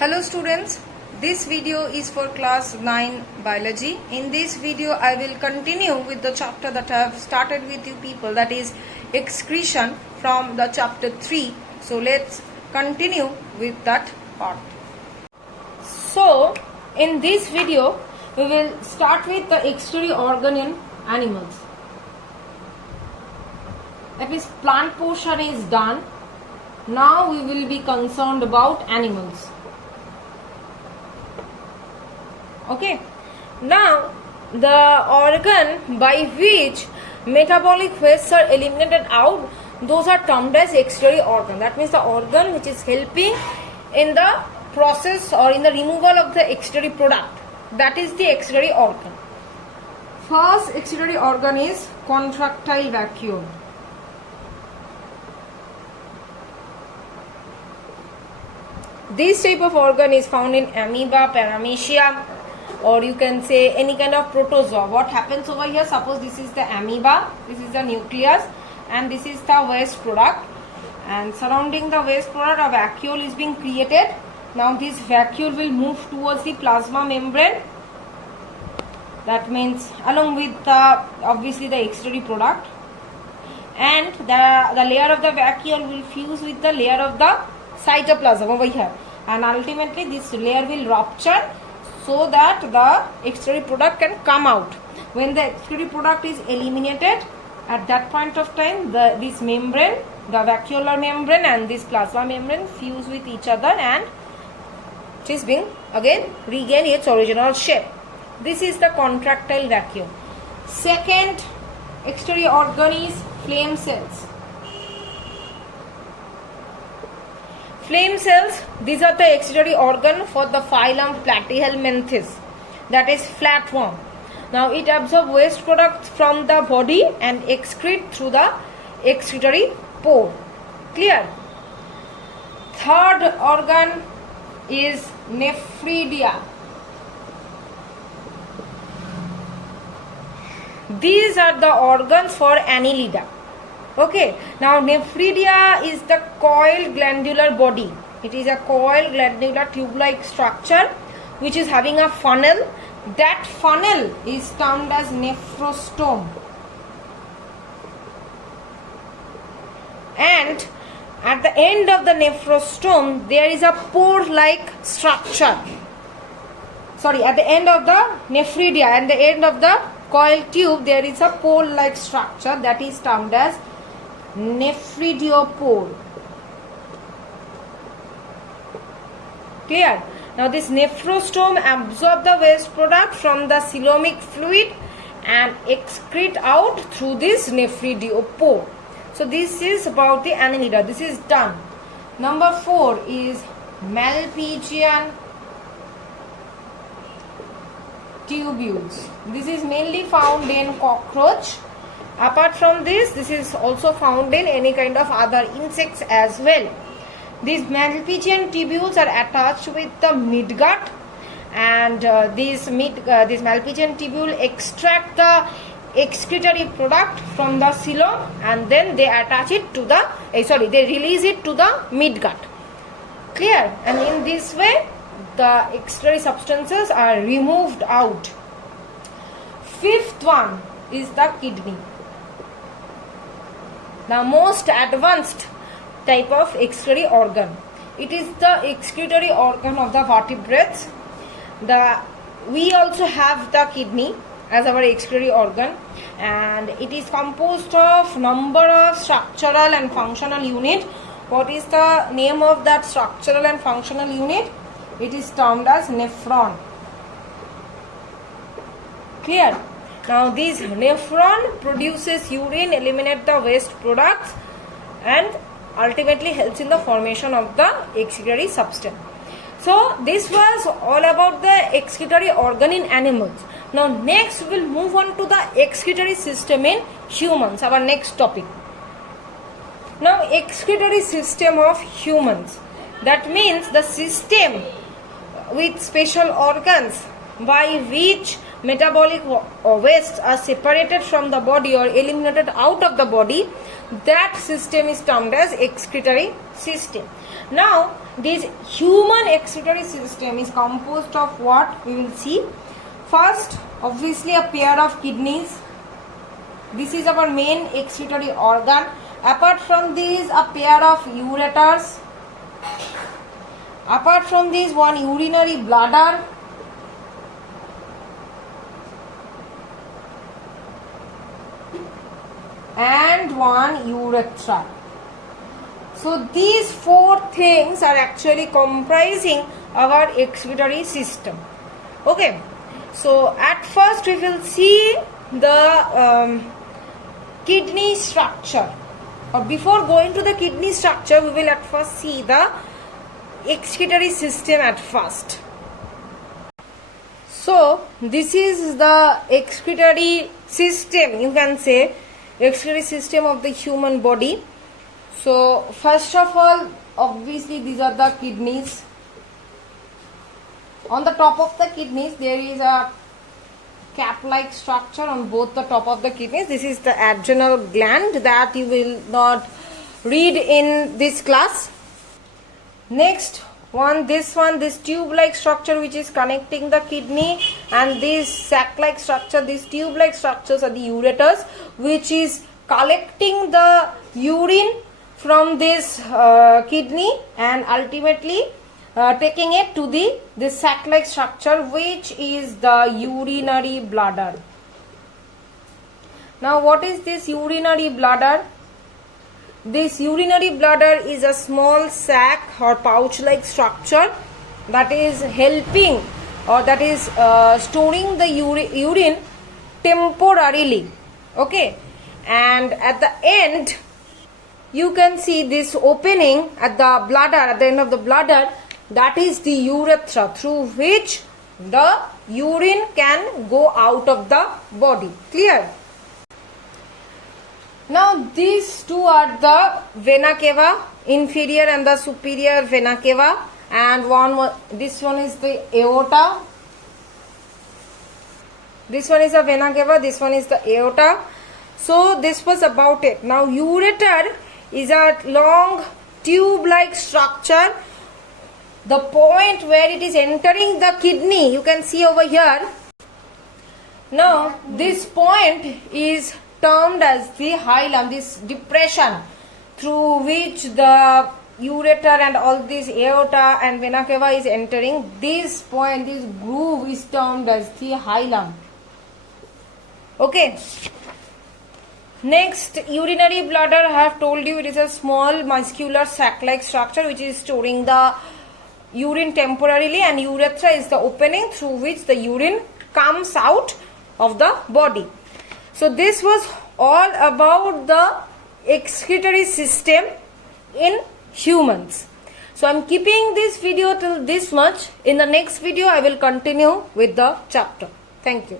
Hello students, this video is for class 9 biology. In this video I will continue with the chapter that I have started with you people, that is excretion from the chapter 3. So let's continue with that part. So in this video we will start with the excretory organ in animals. That means plant portion is done. Now we will be concerned about animals. Okay, now the organ by which metabolic wastes are eliminated out, those are termed as excretory organ. That means the organ which is helping in the process or in the removal of the excretory product. That is the excretory organ. First excretory organ is contractile vacuole. This type of organ is found in amoeba, paramecia, or you can say any kind of protozoa. What happens over here? Suppose this is the amoeba, this is the nucleus, and this is the waste product, and surrounding the waste product a vacuole is being created. Now this vacuole will move towards the plasma membrane. That means along with the obviously the excretory product, and the layer of the vacuole will fuse with the layer of the cytoplasm over here, and ultimately this layer will rupture so that the excretory product can come out. When the excretory product is eliminated, at that point of time this membrane, the vacuolar membrane and this plasma membrane fuse with each other, and it is being again regain its original shape. This is the contractile vacuole. Second excretory organ is flame cells. Flame cells, these are the excretory organ for the phylum Platyhelminthes, that is flatworm. Now it absorbs waste products from the body and excrete through the excretory pore. Clear? Third organ is nephridia. These are the organs for Annelida. Okay, now nephridia is the coiled glandular body. It is a coiled glandular tube-like structure which is having a funnel. That funnel is termed as nephrostome. And at the end of the nephrostome there is a pore-like structure. Sorry, at the end of the nephridia and the end of the coiled tube there is a pore-like structure that is termed as nephridiopore. Clear? Now this nephrostome absorbs the waste product from the coelomic fluid and excrete out through this nephridiopore. So this is about the Annelida. This is done. Number 4 is Malpighian tubules. This is mainly found in cockroach. Apart from this is also found in any kind of other insects as well. These Malpighian tubules are attached with the midgut, and these Malpighian tubule extract the excretory product from the coelom, and then they attach it to the they release it to the midgut. Clear? And in this way the excretory substances are removed out. Fifth one is the kidney. Now most advanced type of excretory organ. It is the excretory organ of the vertebrates. We also have the kidney as our excretory organ, and it is composed of number of structural and functional unit. What is the name of that structural and functional unit? It is termed as nephron. Clear? Now this nephron produces urine, eliminate the waste products, and ultimately helps in the formation of the excretory substance. So this was all about the excretory organ in animals. Now next we will move on to the excretory system in humans, our next topic. Now excretory system of humans, that means the system with special organs by which metabolic wastes are separated from the body or eliminated out of the body, that system is termed as excretory system. Now this human excretory system is composed of what? We will see. First, obviously a pair of kidneys. This is our main excretory organ. Apart from these, a pair of ureters. Apart from this, one urinary bladder. And one urethra. So these four things are actually comprising our excretory system. Okay. So at first we will see the kidney structure. Or before going to the kidney structure, we will at first see the excretory system at first. So this is the excretory system, you can say, excretory system of the human body. So first of all, obviously these are the kidneys. On the top of the kidneys there is a cap-like structure on both the top of the kidneys. This is the adrenal gland that you will not read in this class. Next this tube-like structure which is connecting the kidney, and this sac-like structure, these tube-like structures are the ureters, which is collecting the urine from this kidney and ultimately taking it to this sac-like structure, which is the urinary bladder. Now what is this urinary bladder? This urinary bladder is a small sac or pouch-like structure that is helping, or that is storing the urine temporarily. Okay, and at the end you can see this opening at the bladder, at the end of the bladder, that is the urethra, through which the urine can go out of the body. Clear? Now these two are the vena cava, inferior and the superior vena cava, and this one is the aorta. This one is the vena cava, this one is the aorta. So this was about it. Now ureter is a long tube-like structure. The point where it is entering the kidney, you can see over here. Now this point is termed as the hilum, this depression through which the ureter and all this aorta and vena cava is entering. This point, this groove is termed as the hilum. Okay. Next, urinary bladder, I have told you, it is a small muscular sac-like structure which is storing the urine temporarily, and urethra is the opening through which the urine comes out of the body. So this was all about the excretory system in humans. So I am keeping this video till this much. In the next video I will continue with the chapter. Thank you.